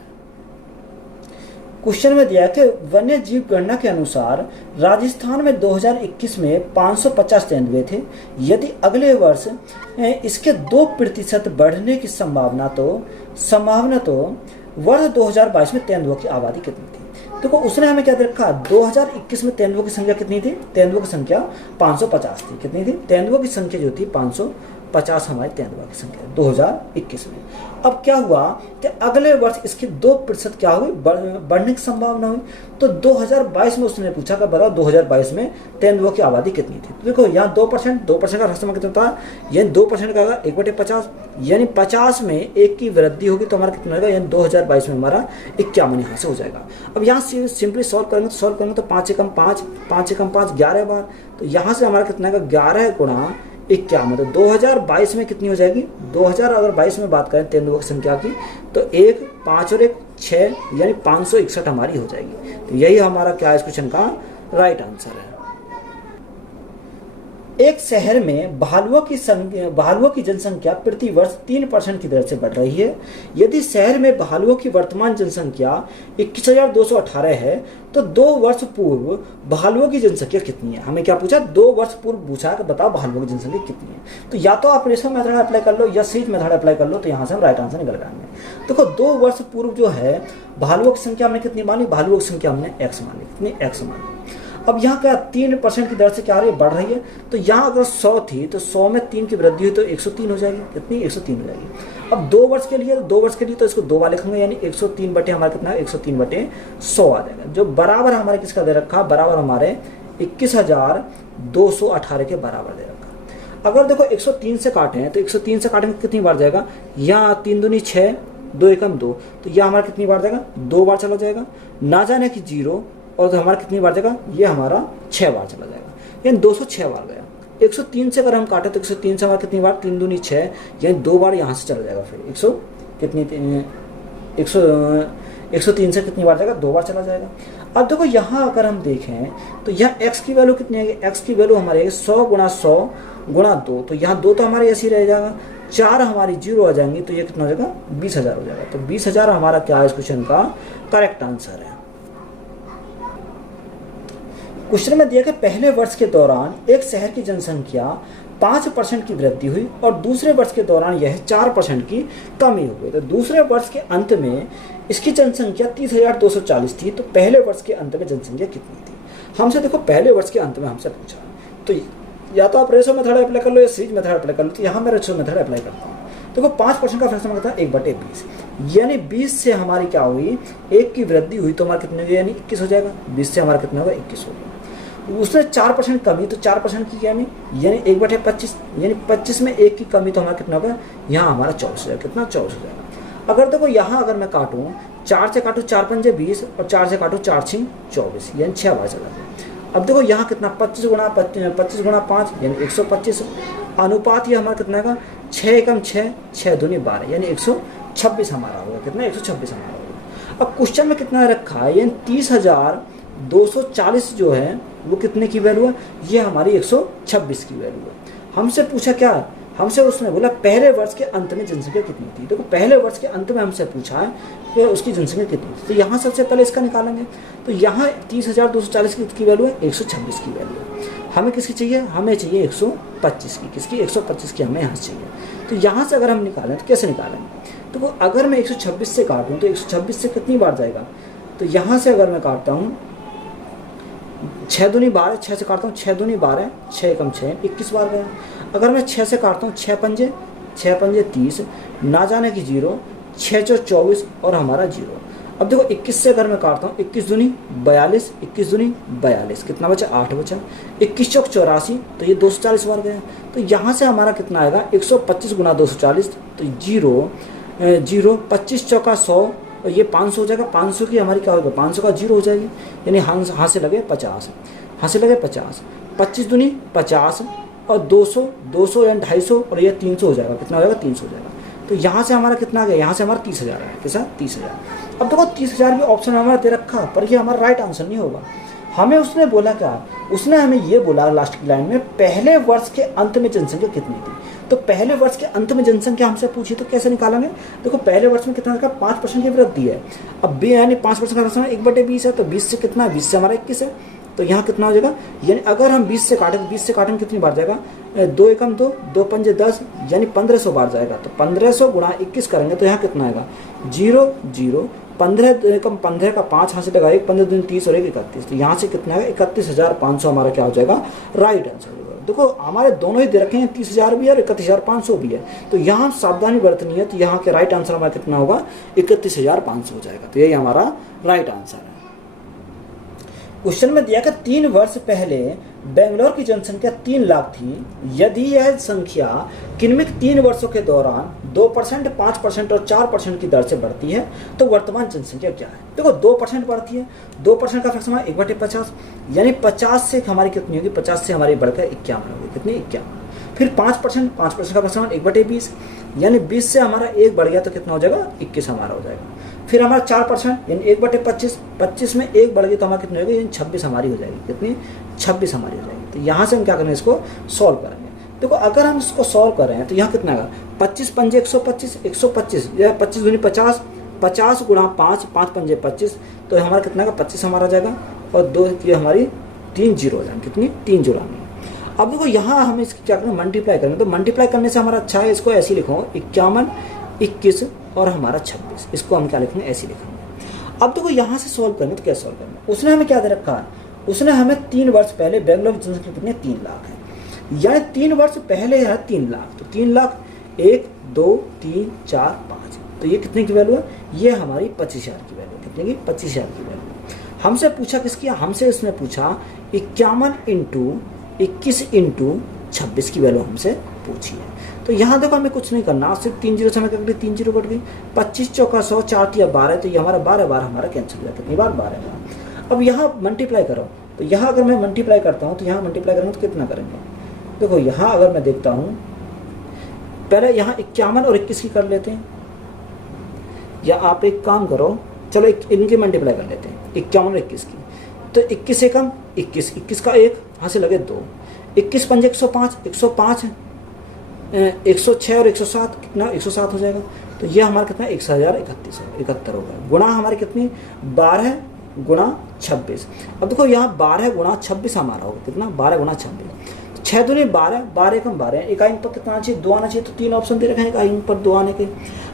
क्वेश्चन में दिया है कि वन्य जीव गणना के अनुसार राजस्थान में 2021 में 550 तेंदुए थे। यदि अगले वर्ष इसके 2% बढ़ने की संभावना तो वर्ष 2022 में तेंदुओं की आबादी कितनी थी। देखो उसने हमें क्या दे रखा 2021 में तेंदुओं की संख्या कितनी थी, तेंदुओं की संख्या 550 थी। कितनी थी तेंदुओं की संख्या जो थी 550 हमारी तेंदुआ की संख्या 2021 में। अब क्या हुआ कि अगले वर्ष इसकी 2% क्या हुई बढ़ने की संभावना हुई। तो 2022 में उसने पूछा कि बताओ 2022 में तेंदुओं की आबादी कितनी थी। तो देखो यहाँ 2% का रास्ता में कितना था, यानी 2% का 1/50, यानी 50 में 1 की वृद्धि होगी तो हमारा कितना होगा, यानी 2022 में हमारा 51 यहाँ से हो जाएगा। अब यहाँ सिंपली सॉल्व करेंगे तो 5 एकम 5 11 बार। तो यहाँ से हमारा कितना है 11 गुणा 51, तो 2022 में कितनी हो जाएगी 2022 में बात करें तेंदुओं की संख्या की तो 1 5 और 1 6, यानी 561 हमारी हो जाएगी। तो यही हमारा क्या है इस क्वेश्चन का राइट आंसर है। एक शहर में भालुओं की जनसंख्या प्रति वर्ष 3% की दर से बढ़ रही है। यदि शहर में भालुओं की वर्तमान जनसंख्या 21,218 है तो 2 वर्ष पूर्व भालुओं की जनसंख्या कितनी है। हमें क्या पूछा 2 वर्ष पूर्व पूछा कि बताओ भालुओं की जनसंख्या कितनी है। तो या तो आप रेशो मेथड अप्लाई कर लो या सीरीज मेथड अप्लाई कर लो, तो यहाँ से हम राइट आंसर निकल पाएंगे। देखो 2 वर्ष पूर्व जो है भालुओं की संख्या हमने कितनी मानी, भालुओं की संख्या हमने x मानी, कितनी x मानी। अब यहाँ क्या 3% की दर से क्या आ रही है, बढ़ रही है। तो यहाँ अगर 100 थी तो 100 में 3 की वृद्धि हुई तो 103 हो जाएगी। कितनी, 103 हो जाएगी। अब 2 वर्ष के लिए, तो 2 वर्ष के लिए तो इसको 2 बार लिखेंगे, यानी 103 बटे हमारा कितना है, 103/100 आ जाएगा, जो बराबर हमारे किसका दे रखा, बराबर हमारे 21,218 के बराबर दे रखा। अगर देखो 103 से काटें तो 103 से काटेंगे कितनी बार जाएगा, यहाँ 3 दूनी 6, 2 एकम 2, तो यह हमारा कितनी बार जाएगा, 2 बार चला जाएगा, ना जाने की 0, और तो हमारा कितनी बार जाएगा, ये हमारा 6 बार चला जाएगा, यानी 206 बार गया। 103 से अगर हम काटें तो 103 से हमारा कितनी बार, 3 दूनी 6, यानी 2 बार यहाँ से चला जाएगा, फिर 103 से कितनी बार जाएगा, 2 बार चला जाएगा। अब देखो यहाँ अगर हम देखें तो यहाँ x की वैल्यू कितनी आएगी, x की वैल्यू हमारी 100 गुणा 100 गुणा 2, तो यहाँ 2 तो हमारे ऐसे ही रह जाएगा, 4 हमारी 0 आ जाएंगी, तो ये कितना हो जाएगा, 20,000 हो जाएगा। तो 20,000 हमारा क्या है, इस क्वेश्चन का करेक्ट आंसर है। क्वेश्चन में दिया कि पहले वर्ष के दौरान एक शहर की जनसंख्या 5% की वृद्धि हुई और दूसरे वर्ष के दौरान यह 4% की कमी हो गई। तो दूसरे वर्ष के अंत में इसकी जनसंख्या 30,240 थी, तो पहले वर्ष के अंत में जनसंख्या कितनी थी। हमसे देखो पहले वर्ष के अंत में हमसे पूछा, तो या तो आप रेशो मेथड अप्लाई कर लो या सीरीज मेथड अप्लाई कर लो। तो यहाँ मैं रेशो मेथड अप्लाई करता हूँ। देखो 5% का फ्रैक्शन कितना, 1/20, यानी 20 से हमारी क्या हुई, 1 की वृद्धि हुई तो हमारा कितने, यानी 21 हो जाएगा। 20 से हमारा कितना होगा, 21 होगा। उसने 4% कमी, तो 4% की कमी यानी 1/25, यानी 25 में 1 की कमी, तो हमारा कितना होगा, यहाँ हमारा 24 हो जाएगा। कितना, 24 हो जाएगा। अगर देखो यहाँ अगर मैं काटूँ, 4 से काटूँ 4 पंजे 20 और 4 से काटूँ 4 6 24, यानी 6 बार चला गया। अब देखो यहाँ कितना, 25 गुणा 5 यानी 125, अनुपात ये हमारा कितना का, 6 एकम 6, 6 दूनी 12, यानी 126 हमारा होगा। कितना, 126 हमारा होगा। अब क्वेश्चन में कितना रखा है, यानी 30,240 जो है वो कितने की वैल्यू है, ये हमारी 126 की वैल्यू है। हमसे पूछा क्या, हमसे उसने बोला पहले वर्ष के अंत में जनसंख्या कितनी थी। देखो पहले वर्ष के अंत में हमसे पूछा है कि उसकी जनसंख्या कितनी थी, तो यहाँ सबसे पहले इसका निकालेंगे। तो यहाँ 30,240 की वैल्यू है, 126 की वैल्यू है। हमें किसकी चाहिए, हमें चाहिए 125 की। किसकी, 125 की हमें यहाँ से चाहिए। तो यहाँ से अगर हम निकालें तो कैसे निकालेंगे, तो अगर मैं 126 से काटूँ तो 126 से कितनी बार जाएगा, तो यहाँ से अगर मैं काटता हूँ 6 दूनी 12, 6 से काटता हूँ 6 दूनी 12, 6 एकम 6, 21 बार गया। अगर मैं 6 से काटता हूँ 6 पंजे 30, ना जाने की 0, 6 चौ 24 और हमारा 0। अब देखो 21 से अगर मैं काटता हूँ 21 दूनी 42, 21 दूनी 42, कितना बचा, 8 बचा। 21 चौक 84, तो ये 240 बार गया। तो यहाँ से हमारा कितना आएगा, 125 गुना 240, तो 0 25 चौका 100 और ये 500 हो जाएगा। 500 की हमारी क्या होगा, 500 का 0 हो जाएगी, यानी हाथ से लगे 50, हाथ से लगे 50, 25 दूनी 50 और 200 यानी 250 और ये 300 हो जाएगा। कितना हो जाएगा, 300 हो जाएगा। तो यहाँ से हमारा कितना आ गया, यहाँ से हमारा 30,000 है। किसा, 30,000। अब देखो 30,000 भी ऑप्शन हमारा दे रखा, पर ये हमारा राइट आंसर नहीं होगा। हमें उसने बोला क्या, उसने हमें ये बोला लास्ट की लाइन में पहले वर्ष के अंत में जनसंख्या कितनी थी। तो पहले वर्ष के अंत में जनसंख्या हमसे पूछी, तो कैसे निकालेंगे। देखो पहले वर्ष में कितना का, 5% की वृद्धि है। अब यानी 5% का फ्रैक्शन 1/20 है, तो 20 से कितना है, 20 से हमारा 21 है। तो यहाँ कितना हो जाएगा, यानी अगर हम 20 से काटें तो 20 से काटें कितनी बार जाएगा, 2 एकम 2, 2 पंजे 10, यानी 1500 बार जाएगा। तो 1500 गुणा 21 करेंगे तो यहाँ कितना आएगा, 0 0, 15 एकम 15 का 5 हाथ से लगा, 1 15 दिन 30 और 1 31, तो यहाँ से कितना है, 31,500 हमारा क्या हो जाएगा, राइट आंसर होगा। देखो हमारे दोनों ही दे रखे हैं, 30,000 भी है और 31,500 भी है। तो यहाँ सावधानी बरतनी है। तो यहाँ के राइट आंसर हमारा कितना होगा, 31,500 हो जाएगा। तो यही हमारा राइट आंसर है। क्वेश्चन में दिया कि 3 वर्ष पहले बेंगलोर की जनसंख्या 3 लाख थी। यदि यह संख्या किन्मिक 3 वर्षों के दौरान 2%, 5% और 4% की दर से बढ़ती है तो वर्तमान जनसंख्या क्या है। देखो 2% बढ़ती है, 2% का फ्रैक्शन 1/50, यानी 50 से हमारी कितनी होगी, 50 से हमारी बढ़कर 51 होगी। कितनी, 51। फिर 5% का फ्रैक्शन 1/20, यानी 20 से हमारा 1 बढ़ गया तो कितना हो जाएगा, 21 हमारा हो जाएगा। फिर हमारा 4% यानी 1/25, 25 में 1 बढ़ गई तो हमारा कितनी होगी, यानी 26 हमारी हो जाएगी। कितनी, 26 हमारी हो जाएगी। तो यहाँ से हम क्या करेंगे, इसको सॉल्व करेंगे। देखो अगर हम इसको सॉल्व कर रहे हैं तो यहाँ कितना आएगा, 25 पंजे 125, 125 या 25 दूनी 50, 50 गुणा 5, 5 पंजे 25, तो हमारा कितना का 25 हमारा जाएगा और 2 की हमारी 3 जीरो हो जाएंगे। कितनी, 3 जीरो आएंगे। अब देखो यहाँ हम इसकी क्या करेंगे, मल्टीप्लाई करेंगे। तो मल्टीप्लाई करने से हमारा अच्छा है, इसको ऐसे ही लिखो 51, 21 और हमारा 26, इसको हम क्या लिखेंगे, ऐसे लिखेंगे। अब देखो यहाँ से सॉल्व करेंगे तो कैसे सॉल्व करना है, उसने हमें क्या दे रखा है, उसने हमें 3 वर्ष पहले बेंगलोर की जनसंख्या कितनी 3 लाख है, यानी 3 वर्ष पहले है 3 लाख, तो 3 लाख 1 2 3 4 5, तो ये कितने की वैल्यू है, ये हमारी 25,000 की वैल्यू, कितने की 25,000 की वैल्यू। हमसे पूछा किसकी, हमसे उसने पूछा 51 इंटू 21 इंटू 26 की वैल्यू हमसे पूछी है। तो यहाँ देखो हमें कुछ नहीं करना, सिर्फ 3 जीरो से हमें कट गई, 3 जीरो कट गई, 25 चौका 100 4 या 12, तो ये हमारा 12 बार हमारा कैंसिल हो जाए, कितनी बार 12 बार। अब यहाँ मल्टीप्लाई करो, तो यहाँ अगर मैं मल्टीप्लाई करता हूँ तो यहाँ मल्टीप्लाई करेंगे तो कितना करेंगे, देखो यहाँ अगर मैं देखता हूँ, पहले यहाँ 51 और 21 की कर लेते हैं, या आप एक काम करो, चलो इनकी मल्टीप्लाई कर लेते हैं 51 और 21 की, तो 21 से कम 21, 21 का 1 यहाँ से लगे 2, 21 पंजे 105, 105 106 और 107 कितना 107 हो जाएगा, तो ये हमारा कितना 1031 होगा, गुणा हमारे कितनी 12 गुणा 26। अब देखो यहाँ 12 गुणा 26 हमारा होगा कितना 12 गुणा 26, 6 दूनी 12, 12 कम 12, एक अंक पर कितना आना चाहिए 2 आना चाहिए, तो 3 ऑप्शन दे रखे हैं एक अंक पर 2 आने के,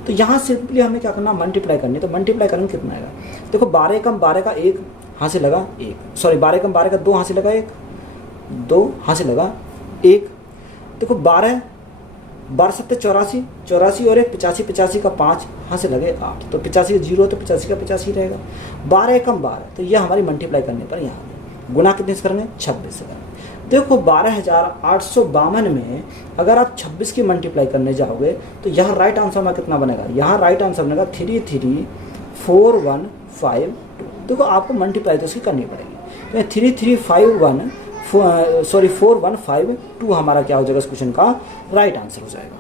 तो यहाँ सिंपली हमें क्या करना मल्टीप्लाई करनी, तो मल्टीप्लाई करेंगे कितना आएगा, देखो 12 कम 12 का 1 यहाँ से लगा 1, सॉरी 12 कम 12 का 2 यहाँ से लगा 1, 2 यहाँ से लगा 1, देखो 12 सत्ते 84, 84 और 1 85, 85 का 5 यहाँ से लगे 8, तो 85 का 0 तो 85 का 85 रहेगा, 12 कम 12, तो यह हमारी मल्टीप्लाई करने पर यहाँ गुना कितने से करेंगे 26 से करेंगे। देखो 12,852 में अगर आप 26 की मल्टीप्लाई करने जाओगे तो यहाँ राइट आंसर में कितना बनेगा, यहाँ राइट आंसर बनेगा 334152। देखो आपको मल्टीप्लाई तो उसकी करनी पड़ेगी, 3351 सॉरी 4152 हमारा क्या हो जाएगा इस क्वेश्चन का राइट आंसर हो जाएगा।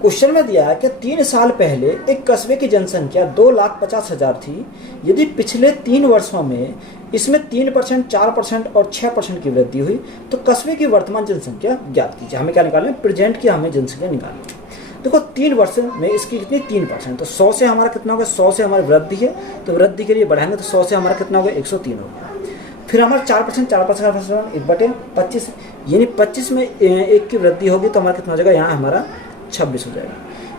क्वेश्चन में दिया है कि 3 साल पहले एक कस्बे की जनसंख्या 2,50,000 थी, यदि पिछले 3 वर्षों में इसमें 3%, 4% और 6% की वृद्धि हुई तो कस्बे की वर्तमान जनसंख्या ज्ञात कीजिए। हमें क्या निकालना है, प्रेजेंट की हमें जनसंख्या निकालनी है। देखो 3 वर्ष में इसकी कितनी 3%, तो 100 से हमारा कितना होगा, 100 से हमारी वृद्धि है तो वृद्धि के लिए बढ़ाएंगे तो 100 से हमारा कितना होगा 103 होगा। फिर हमारा 4% का 1/25, यानी 25 में 1 की वृद्धि होगी तो हमारा कितना हो जाएगा, यहाँ हमारा 26 हो जाएगा।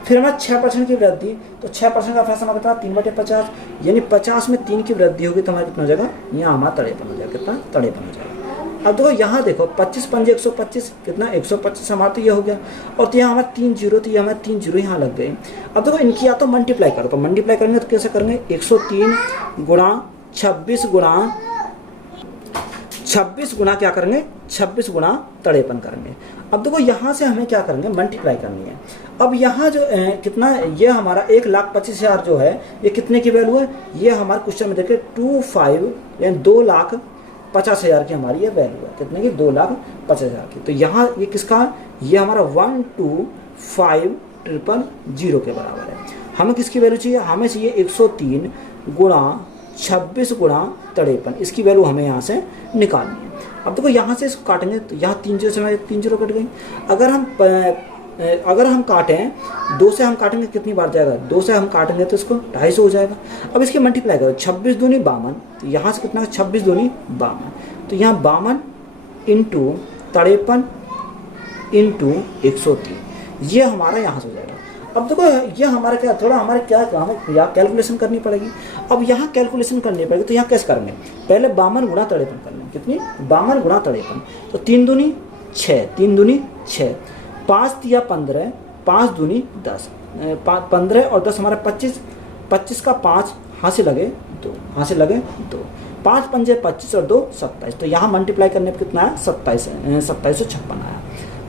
फिर हमारा 6% की वृद्धि, तो 6% का फैसला कितना 3/50, यानी 50 में 3 की वृद्धि होगी तो हमारा कितना हो जाएगा, यहाँ हमारा 53 हो जाएगा, कितना 53 हो जाएगा। अब देखो यहाँ देखो 25 पंजे 125, कितना 125 हमारा तो ये हो गया, और तो यहाँ हमारा 3 जीरो, तो ये हमारे 3 जीरो यहाँ लग गए। अब देखो इनकी या तो मल्टीप्लाई करो, तो मल्टीप्लाई करेंगे तो कैसे करेंगे, 103 गुणा 26 गुणा क्या करेंगे 26 गुणा 53 करेंगे। अब देखो यहाँ से हमें क्या करेंगे मल्टीप्लाई करनी है। अब यहाँ जो कितना ये हमारा 1,25,000 जो है ये कितने की वैल्यू है, ये हमारे क्वेश्चन में देखिए 25 यानी 2,50,000 की हमारी ये वैल्यू है, कितने की 2,50,000 की। तो यहाँ ये किसका, ये हमारा 125,000 के बराबर है। हमें किसकी वैल्यू चाहिए, हमें चाहिए 103 गुणा 26 गुणा 53, इसकी वैल्यू हमें यहाँ से निकालनी है। अब देखो यहाँ से इसको काटेंगे तो यहाँ 3 जीरो से हमारे 3 जीरो कट गई। अगर हम काटें 2 से हम काटेंगे कितनी बार जाएगा, 2 से हम काटेंगे तो इसको 250 हो जाएगा। अब इसकी मल्टीप्लाई करो 26 दूनी 52, तो यहाँ से कितना 26 दूनी 52, तो यहाँ 52 इंटू 53 इंटू 103, ये हमारा यहाँ से हो जाएगा। अब देखो ये हमारा क्या थोड़ा हमारे क्या हमें यहाँ कैलकुलेशन करनी पड़ेगी। अब यहाँ कैलकुलेशन करनी पड़ेगी तो यहाँ कैसे करेंगे, पहले 52 गुणा 53 कर लेंगे, कितनी 52 गुणा 53, तो 3 दूनी 6, 3 दूनी 6, 5 दिया 15, 5 दूनी 10, 15 और 10 हमारा 25, 25 का 5 यहाँ से लगे 2, यहाँ से लगे 2, 5 पंजे 25 और 2 27, तो यहाँ मल्टीप्लाई करने पर कितना है 2756 आया।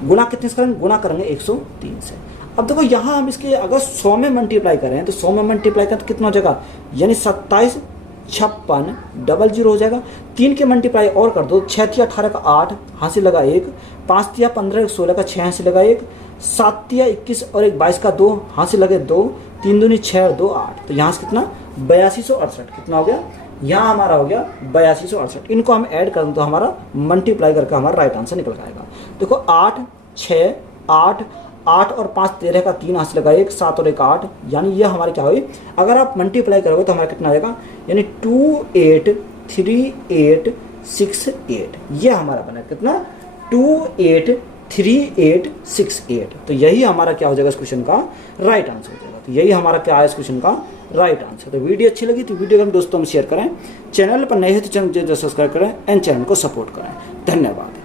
गुणा कितने से करेंगे, गुणा करेंगे 103 से। अब देखो यहाँ हम इसके अगर 100 में मल्टीप्लाई करें तो 100 में मल्टीप्लाई करें तो कितना हो जाएगा, यानी 275600 हो जाएगा। 3 के मल्टीप्लाई और कर दो, 6 तिया 18 का 8 यहाँ से लगा 1, 5 तिया 15 16 का 6 यहाँ से लगा 1, 7 तिया 21 और 1 22 का 2 यहाँ से लगे 2, 3 दूनी 6 और 2 8, तो यहाँ से कितना 8268, कितना हो गया, यहाँ हमारा हो गया 8268। इनको हम ऐड कर दें तो हमारा मल्टीप्लाई करके हमारा राइट आंसर निकल आएगा। देखो 8 6 8 8 और 5 13 का 3 यहाँ से लगा 1, 7 और 1 8, यानी ये हमारे क्या हुई, अगर आप मल्टीप्लाई करोगे तो हमारा कितना आएगा, यानी 283868, ये हमारा बना कितना 283868, 3868। तो यही हमारा क्या हो जाएगा इस क्वेश्चन का राइट आंसर हो जाएगा। तो यही हमारा क्या है इस क्वेश्चन का राइट आंसर। तो वीडियो अच्छी लगी तो वीडियो को हम दोस्तों में शेयर करें, चैनल पर नए हैं तो चैनल सब्सक्राइब करें एंड चैनल को सपोर्ट करें। धन्यवाद।